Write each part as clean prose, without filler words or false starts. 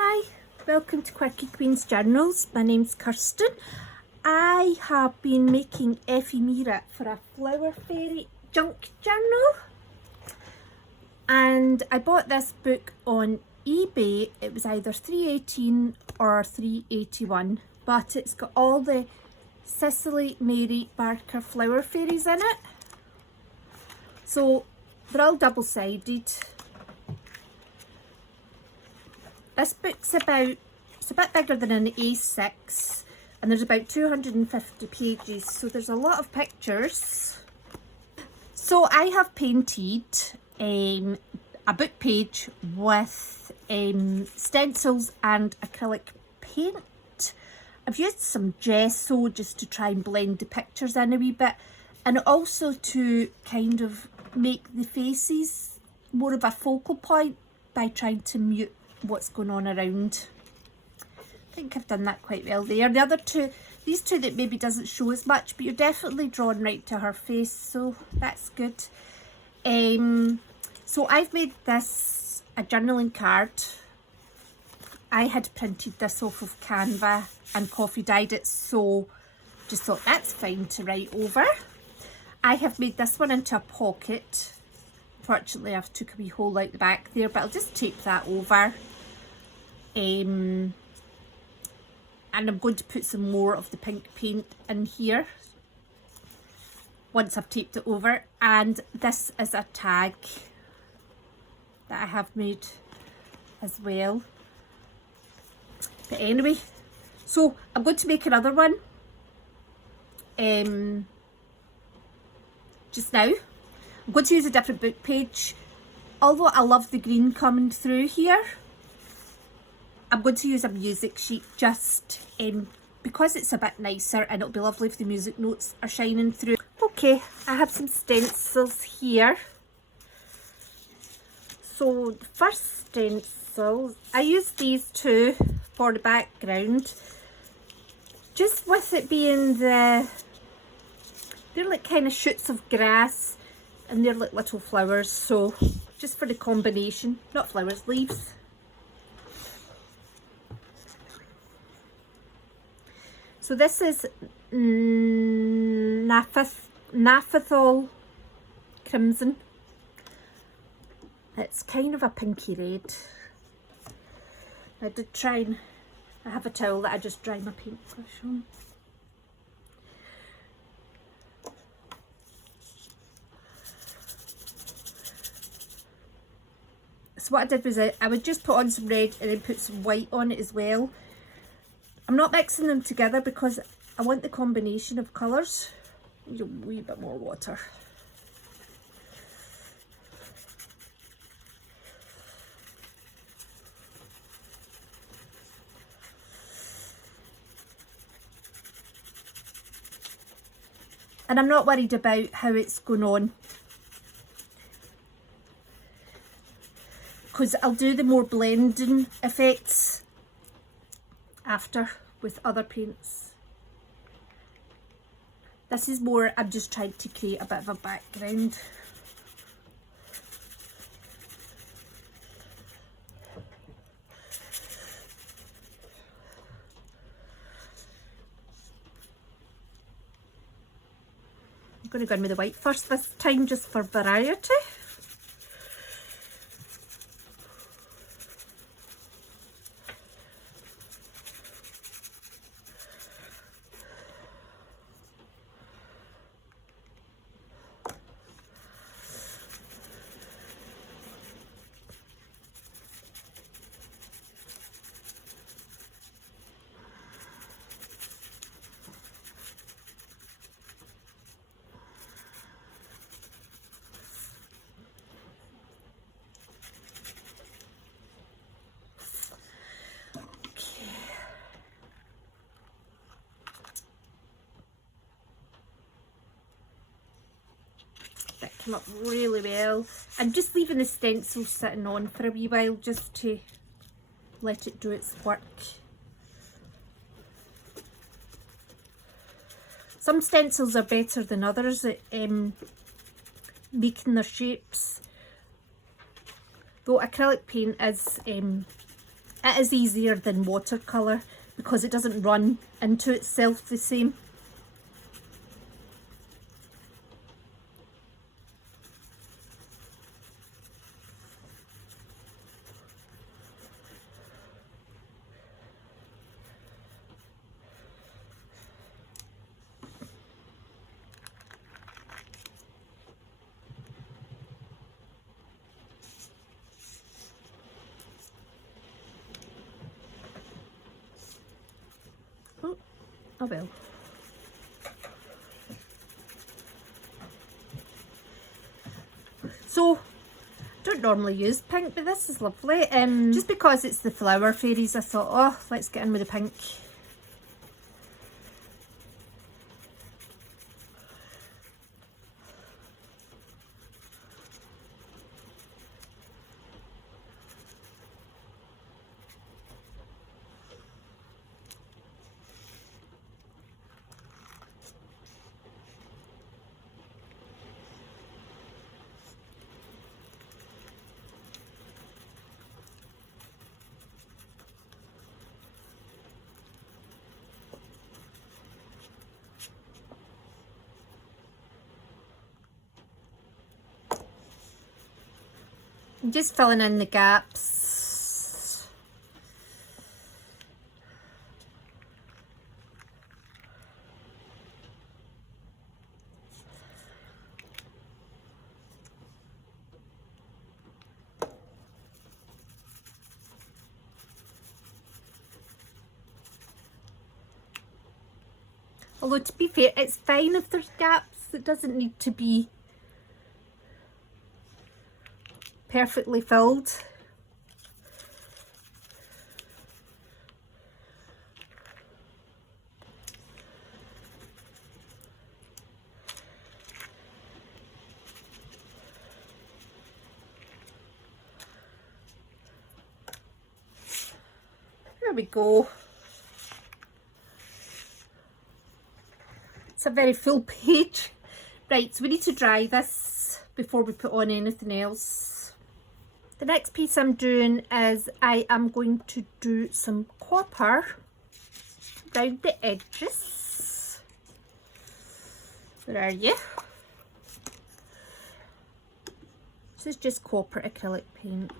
Hi, welcome to Quirky Queen's Journals. My name's Kirsten. I have been making ephemera for a flower fairy junk journal, and I bought this book on eBay. It was either $3.18 or $3.81, but it's got all the Cicely Mary Barker flower fairies in it, so they're all double-sided. This book's it's a bit bigger than an A6, and there's about 250 pages, so there's a lot of pictures. So I have painted a book page with stencils and acrylic paint. I've used some gesso just to try and blend the pictures in a wee bit, and also to kind of make the faces more of a focal point by trying to mute what's going on around. I think I've done that quite well there. The other two, these two that maybe doesn't show as much, but you're definitely drawn right to her face, so that's good. So I've made this a journaling card. I had printed this off of Canva and coffee dyed it, so just thought that's fine to write over. I have made this one into a pocket. Fortunately, I've took a wee hole out the back there, but I'll just tape that over. And I'm going to put some more of the pink paint in here once I've taped it over. And this is a tag that I have made as well. But anyway, so I'm going to make another one just now. I'm going to use a different book page. Although I love the green coming through here, I'm going to use a music sheet just because it's a bit nicer, and it'll be lovely if the music notes are shining through. Okay, I have some stencils here. So the first stencils, I use these two for the background, just with it being they're like kind of shoots of grass, and they're like little flowers, so just for the combination, not flowers, leaves. So this is Naphthalene Crimson. It's kind of a pinky red. I did try and I have a towel that I just dry my paintbrush on. So what I did was I would just put on some red and then put some white on it as well. I'm not mixing them together because I want the combination of colours. Need a wee bit more water. And I'm not worried about how it's going on, because I'll do the more blending effects after with other paints. This is more, I'm just trying to create a bit of a background. I'm going to go in with the white first this time, just for variety. That came up really well. I'm just leaving the stencil sitting on for a wee while just to let it do its work. Some stencils are better than others at making their shapes. Though acrylic paint is It is easier than watercolour because it doesn't run into itself the same. Oh well. So, don't normally use pink, but this is lovely. Just because it's the flower fairies, I thought, oh, let's get in with the pink. I'm just filling in the gaps. Although to be fair, it's fine if there's gaps. It doesn't need to be perfectly filled. There we go. It's a very full page. Right, so we need to dry this before we put on anything else. The next piece I'm doing is I am going to do some copper around the edges. Where are you? This is just copper acrylic paint.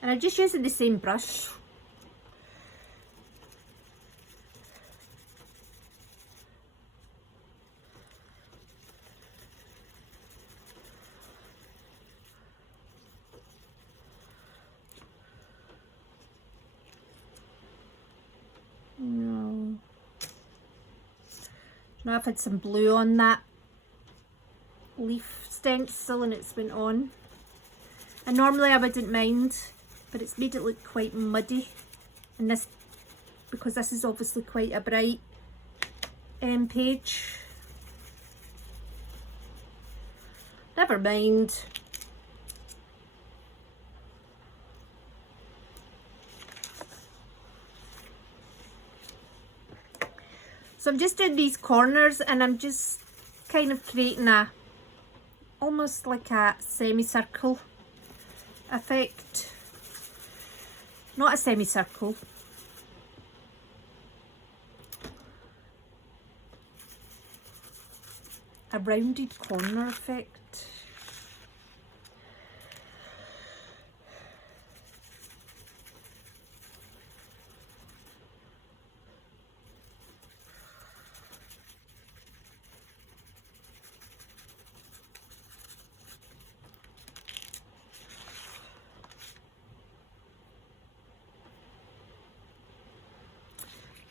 And I'm just using the same brush. No. Now I've had some blue on that leaf stencil and it's went on. And normally I wouldn't mind, but it's made it look quite muddy. And this, because this is obviously quite a bright page. Never mind. So I'm just doing these corners and I'm just kind of creating a, almost like a semicircle effect. Not a semicircle. A rounded corner effect.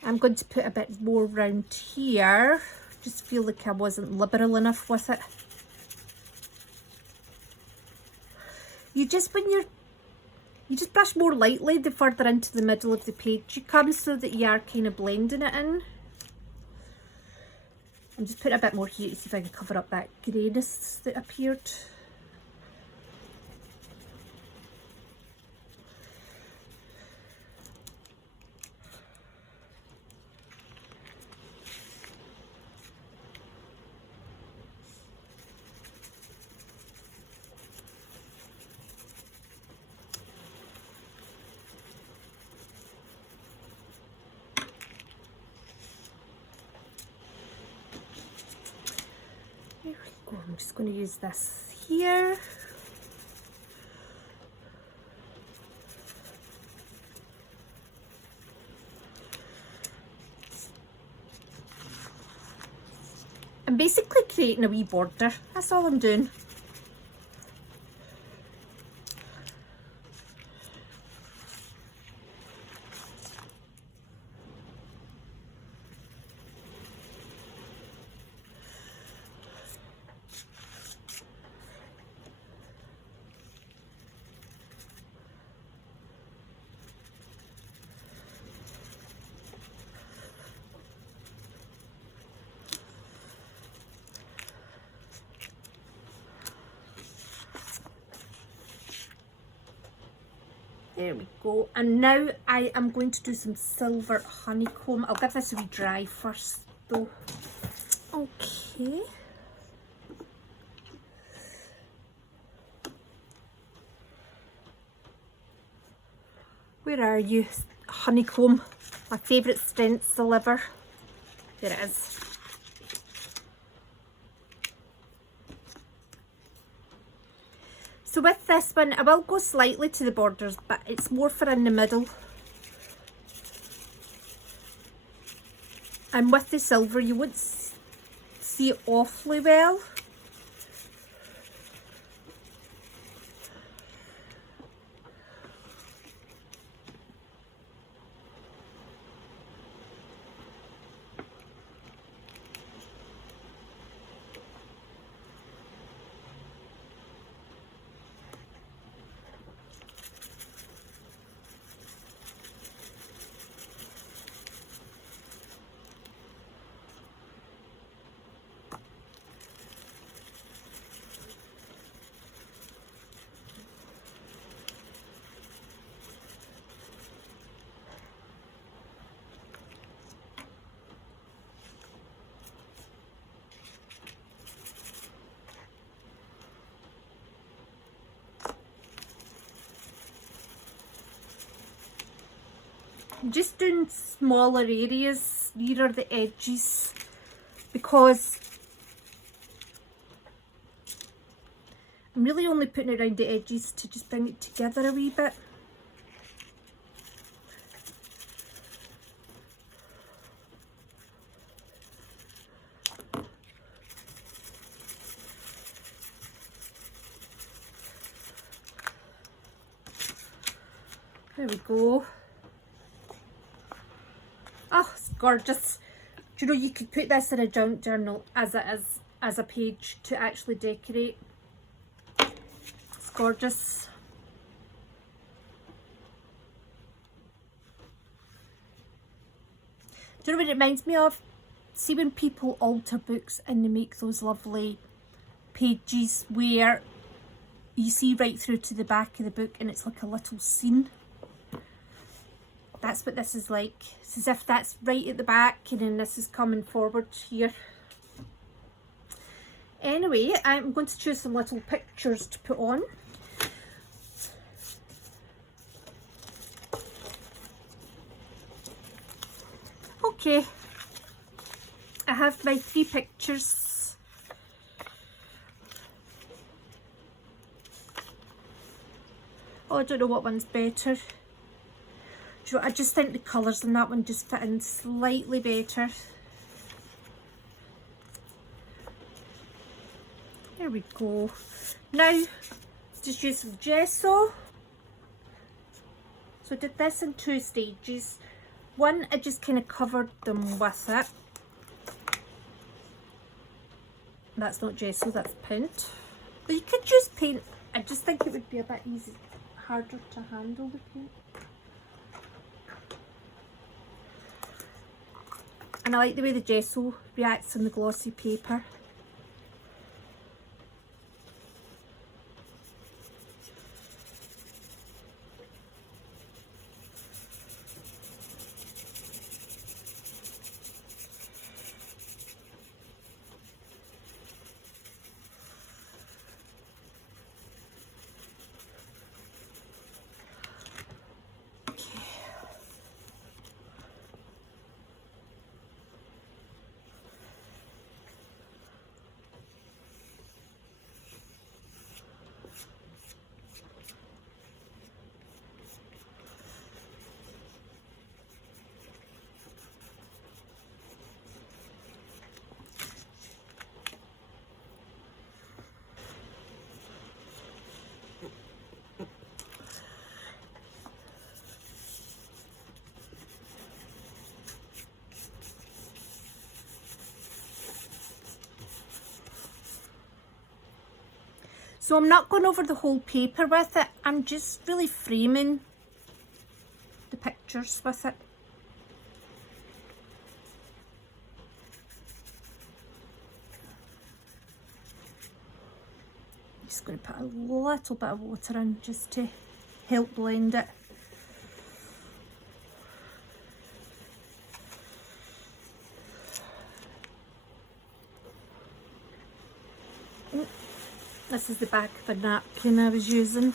I'm going to put a bit more round here. Just feel like I wasn't liberal enough with it. You just, when you just brush more lightly the further into the middle of the page you come, so that you are kind of blending it in. I'm just putting a bit more here to see if I can cover up that greyness that appeared. I'm just going to use this here. I'm basically creating a wee border, that's all I'm doing. There we go. And now I am going to do some silver honeycomb. I'll give this a wee dry first though. Okay. Where are you? Honeycomb. My favourite stencil ever. There it is. So with this one, I will go slightly to the borders, but it's more for in the middle. And with the silver, you won't see it awfully well. I'm just doing smaller areas nearer the edges because I'm really only putting it around the edges to just bring it together a wee bit. There we go. Oh, it's gorgeous. Do you know, you could put this in a junk journal as it is, as a page to actually decorate. It's gorgeous. Do you know what it reminds me of? See when people alter books and they make those lovely pages where you see right through to the back of the book and it's like a little scene. That's what this is like. It's as if that's right at the back and then this is coming forward here. Anyway, I'm going to choose some little pictures to put on. Okay, I have my 3 pictures. Oh, I don't know what one's better. I just think the colours in that one just fit in slightly better. There we go. Now, just use some gesso. So I did this in 2 stages. One, I just kind of covered them with it. That's not gesso, that's paint. But you could use paint. I just think it would be a bit easy, harder to handle the paint. And I like the way the gesso reacts on the glossy paper. So I'm not going over the whole paper with it, I'm just really framing the pictures with it. Just going to put a little bit of water in just to help blend it. This is the back of a napkin I was using.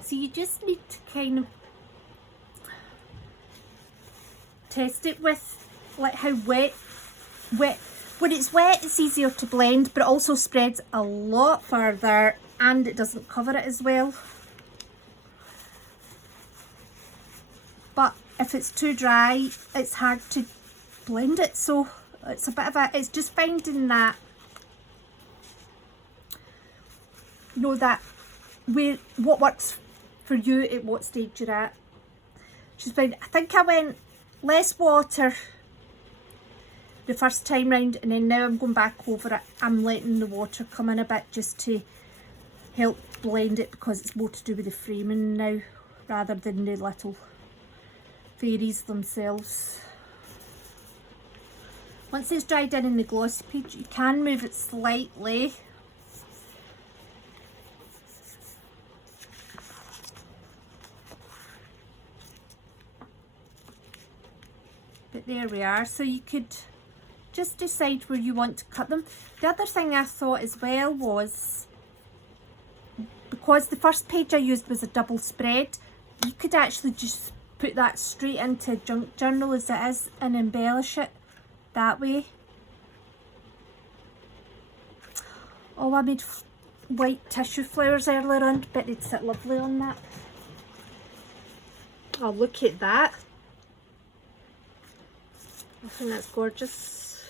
So you just need to kind of test it with like how wet. When it's wet it's easier to blend, but it also spreads a lot further and it doesn't cover it as well. But if it's too dry, it's hard to blend it, so it's a bit of a, it's just finding that, you know, that where, what works for you at what stage you're at. Just find, I think I went less water the first time round, and then now I'm going back over it. I'm letting the water come in a bit just to help blend it, because it's more to do with the framing now rather than the little fairies themselves. Once it's dried in the glossy page, you can move it slightly. But there we are. So you could just decide where you want to cut them. The other thing I thought as well was, because the first page I used was a double spread, you could actually just put that straight into junk journal as it is and embellish it that way. Oh, I made white tissue flowers earlier on, but they'd sit lovely on that. Oh, look at that. I think that's gorgeous.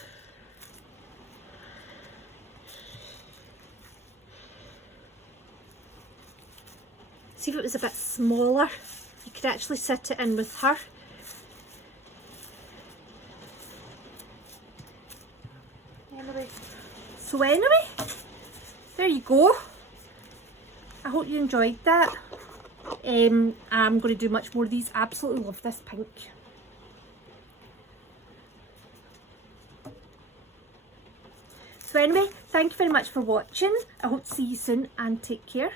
See, if it was a bit smaller, you could actually sit it in with her. Anyway, there you go. I hope you enjoyed that. I'm going to do much more of these. Absolutely love this pink. So anyway, thank you very much for watching. I hope to see you soon and take care.